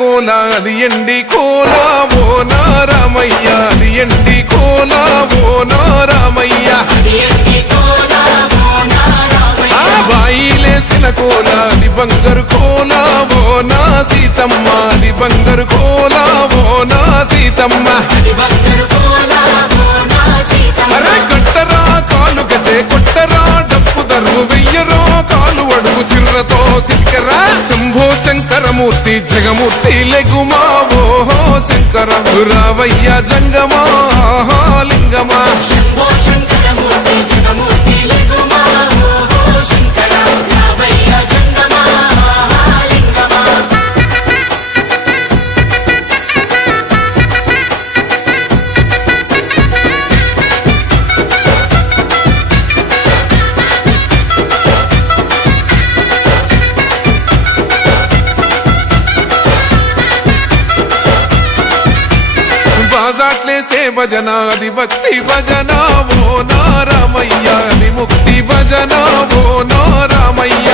కోల అది ఎండి కోల ఓ నారామయ్య అది ఎండి కోల ఓ నారామయ్య బాయిలేసిన కోల అది బంగారు కోల ఓ నా సీతమ్మ అది బంగారు కోల ఓ నా సీతమ్మ అరే కట్టరా కాలు గజే కొట్టరా డప్పు దరువు వెయ్యరో కాలు అడుగు సిర్రతో సిక్కరా శంభో శంకరమూర్తి జగమూర్తి లెగుమా ఓహో శంకర రావయ్య జంగమా లింగమా బాజాట్లేసే భజన అది భక్తి భజన ఓ నారామయ్య అది ముక్తి భజన ఓ నారామయ్య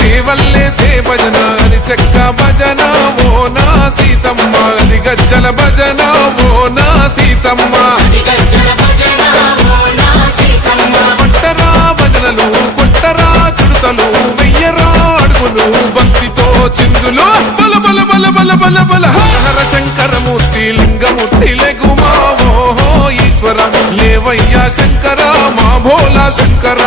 సేవల్లేసే భజన అది చెక్క భజన ఓ నా సీతమ్మ అది గజ్జల భజన ఓ నా సీతమ్మ కొట్టరా భజనలు కొట్టరా చుడతలు వెయ్యరా అడుగులు భక్తితో చిందులు బల బల బల బల బల బల హర శంకరమూర్తి లింగమూర్తి లెగుమా ఓహో ఈశ్వర లేవయ్యా శంకర మా భోలా శంకర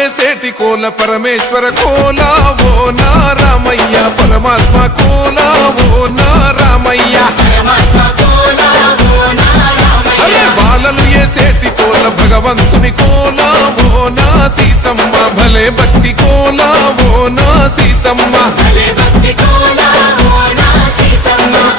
ఏసేటి కోల పరమేశ్వర కోల ఓ నారామయ్య పరమాత్మ కోల ఓ నారామయ్య అరే బాలలు ఏసేటి కోల భగవంతుని కోల ఓ నా సీతమ్మ భలే భక్తి కోల ఓ నా సీతమ్మ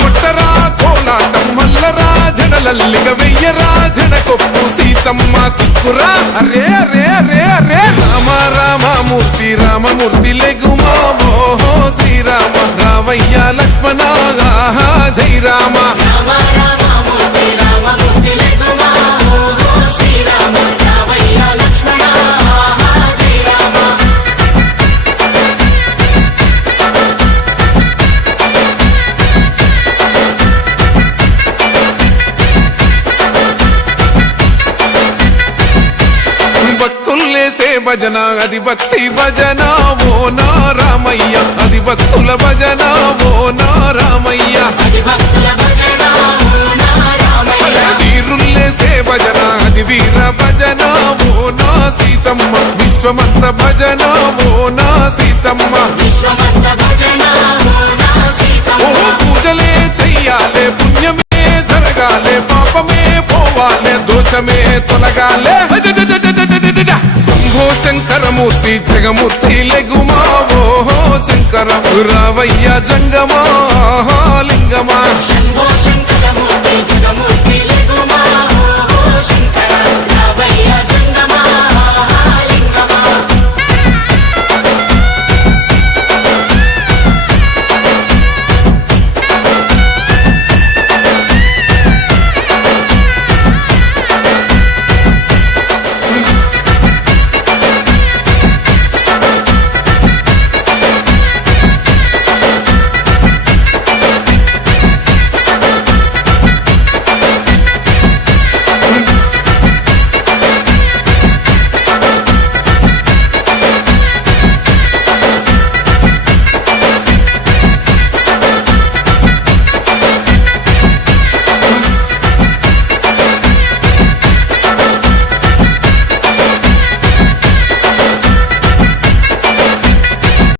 కొట్టరా కోలాటం మల్లరా జడలల్లిగ వెయ్యరా జడకొప్పు సీతమ్మ సిక్కురా అరే అరే అరే అరే రామ రామమూర్తి రామమూర్తి లెగుమా ఓహో శ్రీరామ రావయ్య లక్ష్మణ జై రామ భజన అది భక్తి భజన ఓ నారామయ్య అది భక్తుల భజన ఓ నారామయ్య వీరుల్లేసే భజన అది వీర భజన ఓ నా సీతమ్మ విశ్వమంత భజన ఓ నా సీతమ్మ ఓ పూజలే చెయ్యాలే పుణ్యమే జరగాలే పాపమే పోవాలే దోషమే తొలగాలే శంభో శంకరమూర్తి జగమూర్తి లెగుమా ఓహో శంకర రావయ్య జంగమా లింగమా శంభో శంకరమూర్తి జగమూర్తి